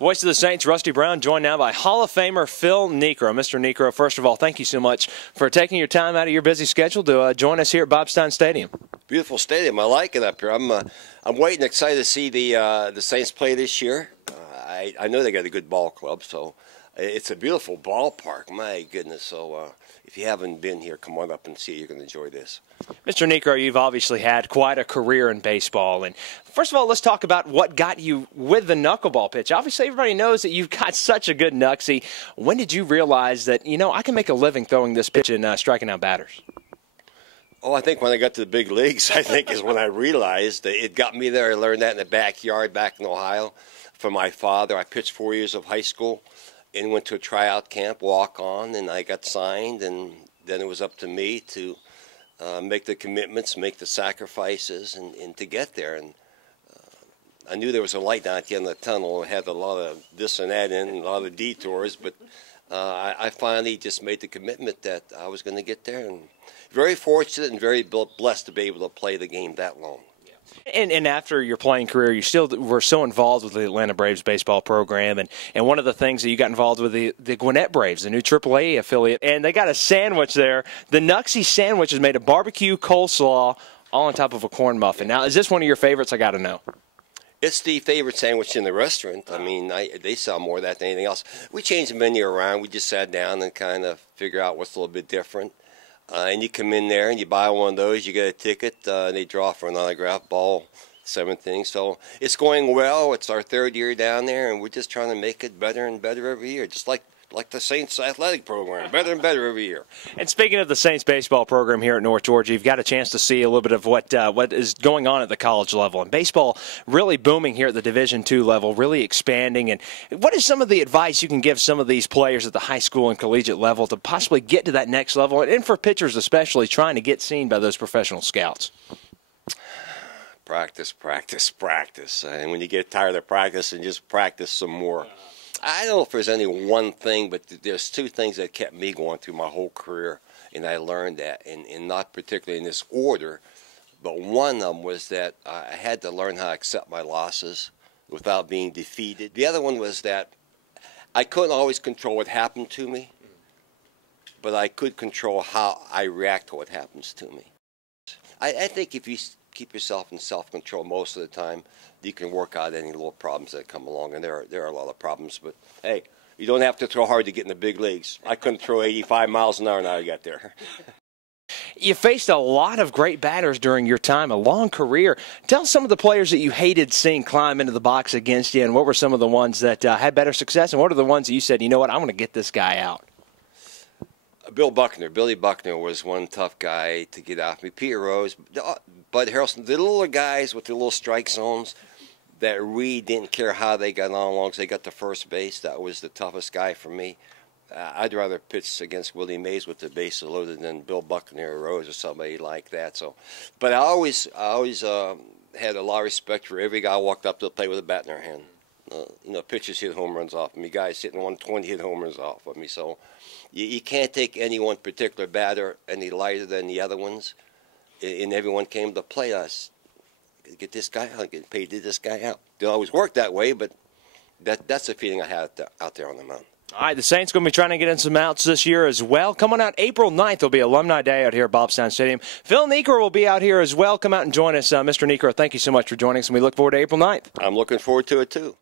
Voice of the Saints, Rusty Brown, joined now by Hall of Famer Phil Niekro. Mr. Niekro, first of all, thank you so much for taking your time out of your busy schedule to join us here at Bobstein Stadium. Beautiful stadium. I like it up here. I'm waiting, excited to see the Saints play this year. I know they got a good ball club, so it's a beautiful ballpark. My goodness. So if you haven't been here, come on up and see. You're going to enjoy this. Mr. Niekro, you've obviously had quite a career in baseball. And first of all, let's talk about what got you with the knuckleball pitch. Obviously, everybody knows that you've got such a good knucksy. When did you realize that, you know, I can make a living throwing this pitch and striking out batters? Oh, I think when I got to the big leagues, I think is when I realized that it got me there. I learned that in the backyard back in Ohio from my father. I pitched 4 years of high school and went to a tryout camp, walk on, and I got signed. And then it was up to me to make the commitments, make the sacrifices, and to get there. And I knew there was a light down at the end of the tunnel. It had a lot of this and that in, a lot of detours, but I finally just made the commitment that I was going to get there. And very fortunate and very blessed to be able to play the game that long. And after your playing career, you still were so involved with the Atlanta Braves baseball program. And one of the things that you got involved with the Gwinnett Braves, the new AAA affiliate. And they got a sandwich there. The Knucksy sandwich is made of barbecue, coleslaw, all on top of a corn muffin. Now, is this one of your favorites? I got to know. It's the favorite sandwich in the restaurant. I mean, they sell more of that than anything else. We changed the menu around. We just sat down and kind of figure out what's a little bit different. And you come in there and you buy one of those, you get a ticket, and they draw for an autograph ball, 7 things. So it's going well. It's our 3rd year down there, and we're just trying to make it better and better every year, just like the Saints athletic program, better and better every year. And speaking of the Saints baseball program here at North Georgia, you've got a chance to see a little bit of what is going on at the college level. And baseball really booming here at the Division II level, really expanding. And what is some of the advice you can give some of these players at the high school and collegiate level to possibly get to that next level, and for pitchers especially, trying to get seen by those professional scouts? Practice, practice, practice. And when you get tired of practicing, just practice some more. I don't know if there's any one thing, but there's 2 things that kept me going through my whole career, and I learned that, and not particularly in this order, but one of them was that I had to learn how to accept my losses without being defeated. The other one was that I couldn't always control what happened to me, but I could control how I react to what happens to me. I think if you keep yourself in self-control most of the time, you can work out any little problems that come along, and there are a lot of problems. But hey, you don't have to throw hard to get in the big leagues. I couldn't throw 85 miles an hour now to get there. You faced a lot of great batters during your time, a long career. Tell some of the players that you hated seeing climb into the box against you, and what were some of the ones that had better success, and what are the ones that you said, you know what, I'm going to get this guy out? Billy Buckner was one tough guy to get off me. Peter Rose, Bud Harrelson, the little guys with the little strike zones that really didn't care how they got on, as long as they got to first base. That was the toughest guy for me. I'd rather pitch against Willie Mays with the bases loaded than Bill Buckner or Rose or somebody like that. So, but I always had a lot of respect for every guy I walked up to play with a bat in their hand. You know, pitchers hit home runs off of me. Guys hitting 120 hit home runs off of me. So you can't take any one particular batter any lighter than the other ones. And everyone came to play us. Get this guy out, get paid to this guy out. It always worked that way, but that's the feeling I had out there on the mound. All right, the Saints going to be trying to get in some outs this year as well. Coming out April 9th, there'll be Alumni Day out here at Bobstein Stadium. Phil Niekro will be out here as well. Come out and join us. Mr. Niekro, thank you so much for joining us, and we look forward to April 9th. I'm looking forward to it, too.